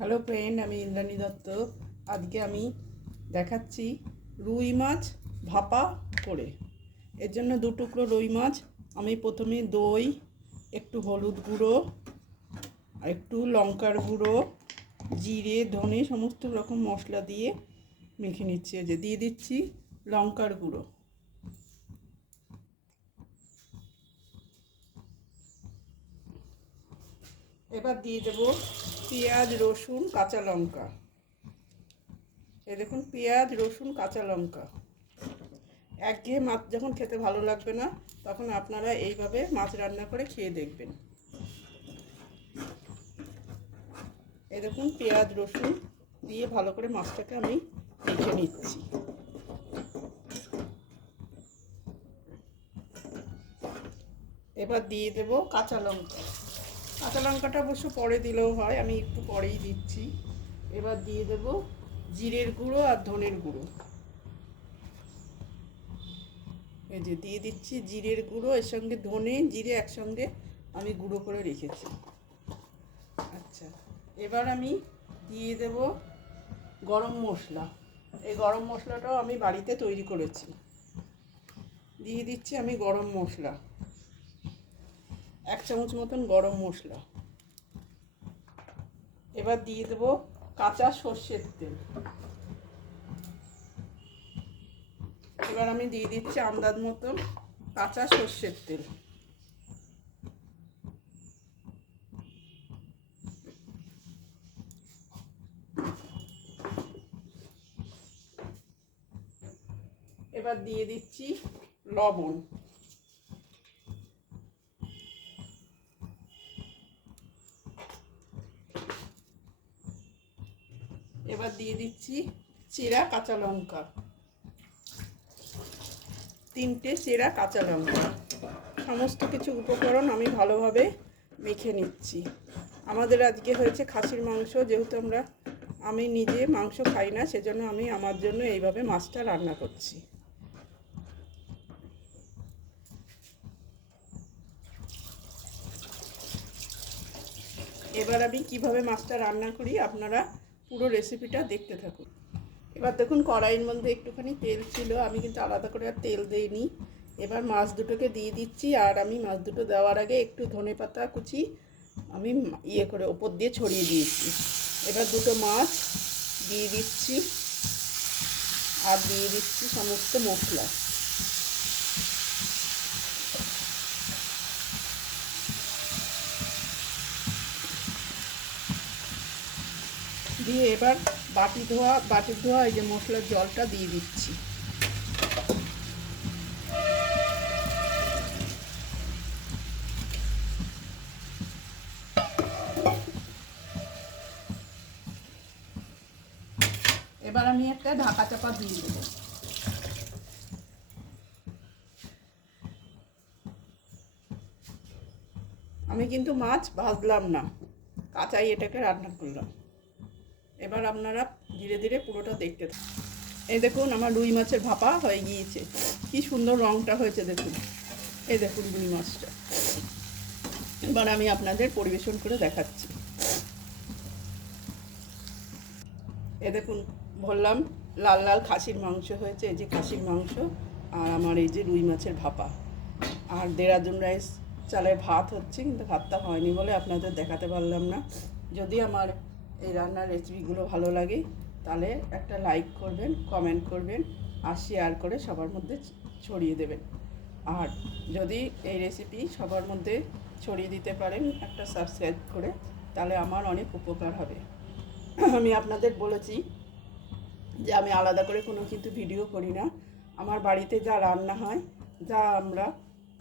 Hello friend, আমি ইন্দ্রাণী দত্ত। আজকে আমি দেখাচ্ছি রুই মাছ ভাপা করে। এর জন্য 2 টুকরো রুই মাছ আমি প্রথমে দই, একটু হলুদ গুঁড়ো, একটু লঙ্কার গুঁড়ো, জিরে, ধনে সমস্ত রকম মশলা দিয়ে মেখে নিচ্ছি। যে দিয়ে দিচ্ছি লঙ্কার গুঁড়ো, এবার দিয়ে দেবো পেঁয়াজ, রসুন, কাঁচা লঙ্কা। এই দেখুন, পেঁয়াজ, রসুন, কাঁচা লঙ্কা। একঘেয়ে মাছ যখন খেতে ভালো লাগবে না, তখন আপনারা এইভাবে মাছ রান্না করে খেয়ে দেখবেন। এই দেখুন, পেঁয়াজ রসুন দিয়ে ভালো করে মাছটাকে আমি মেখে নিচ্ছি। এবার দিয়ে দেবো কাঁচা লঙ্কা। কাঁচা লঙ্কাটা অবশ্য পরে দিলেও হয়, আমি একটু পরেই দিচ্ছি। এবার দিয়ে দেবো জিরের গুঁড়ো আর ধনের গুঁড়ো। এই যে দিয়ে দিচ্ছি জিরের গুঁড়ো, এর সঙ্গে ধনে জিরে একসঙ্গে আমি গুঁড়ো করে রেখেছি। আচ্ছা, এবার আমি দিয়ে দেব গরম মশলা। এই গরম মশলাটাও আমি বাড়িতে তৈরি করেছি। দিয়ে দিচ্ছি আমি গরম মশলা, 1 চামচ মতন গরম মশলা। এবার দিয়ে দেব কাঁচা সর্ষের তেল। এবার আমি দিয়ে দিচ্ছি আন্দাজ মতন কাঁচা সর্ষের তেল। এবার দিয়ে দিচ্ছি লবণ। এবার দিয়ে দিচ্ছি চেরা কাঁচা লঙ্কা, 3টে চেরা কাঁচা লঙ্কা। সমস্ত কিছু উপকরণ আমি ভালোভাবে মেখে নিচ্ছি। আমাদের আজকে হয়েছে খাসির মাংস, যেহেতু আমি নিজে মাংস খাই না, সেজন্য আমি আমার জন্য এইভাবে মাছটা রান্না করছি। এবার আমি কিভাবে মাছটা রান্না করি, আপনারা পুরো রেসিপিটা দেখতে থাকুন। এবার দেখুন, কড়াইয়ের মধ্যে একটুখানি তেল ছিল, আমি কিন্তু আলাদা করে আর তেল দিইনি। এবার মাছ দুটোকে দিয়ে দিচ্ছি, আর আমি মাছ দুটো দেওয়ার আগে একটু ধনেপাতা কুচি আমি করে ওপর দিয়ে ছড়িয়ে দিয়েছি। এবার দুটো মাছ দিয়ে দিচ্ছি, আর দিয়ে দিচ্ছি সমস্ত মশলা। দিয়ে এবার বাটির ধোয়া এই যে মশলার জলটা দিয়ে দিচ্ছি। এবার আমি একটা ঢাকা চাপা দিয়ে দেবো। আমি কিন্তু মাছ ভাজলাম না, কাঁচাই এটাকে রান্না করলাম। এবার আপনারা ধীরে ধীরে পুরোটা দেখতে থাকুন। এই দেখুন, আমার রুই মাছের ভাপা হয়ে গিয়েছে। কি সুন্দর রঙটা হয়েছে দেখুন। এই দেখুন রুই মাছটা। এবার আমি আপনাদের পরিবেশন করে দেখাচ্ছি। এ দেখুন, বললাম লাল লাল খাসির মাংস হয়েছে। এই যে খাসির মাংস, আর আমার এই যে রুই মাছের ভাপা, আর দেরাদুন রাইস চালের ভাত হচ্ছে, কিন্তু ভাতটা হয়নি বলে আপনাদের দেখাতে পারলাম না। যদি আমার এই রান্নার রেসিপিগুলো ভালো লাগে, তাহলে একটা লাইক করবেন, কমেন্ট করবেন, আর শেয়ার করে সবার মধ্যে ছড়িয়ে দেবেন। আর যদি এই রেসিপি সবার মধ্যে ছড়িয়ে দিতে পারেন একটা সাবস্ক্রাইব করে, তাহলে আমার অনেক উপকার হবে। আমি আপনাদের বলেছি যে আমি আলাদা করে কোনো কিন্তু ভিডিও করি না। আমার বাড়িতে যা রান্না হয়, যা আমরা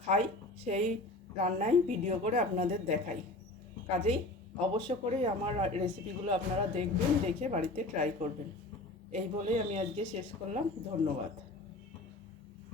খাই, সেই রান্নাই ভিডিও করে আপনাদের দেখাই। কাজেই অবশ্য করেই আমার রেসিপিগুলো আপনারা দেখবেন, দেখে বাড়িতে ট্রাই করবেন। এই বলেই আমি আজকে শেষ করলাম। ধন্যবাদ।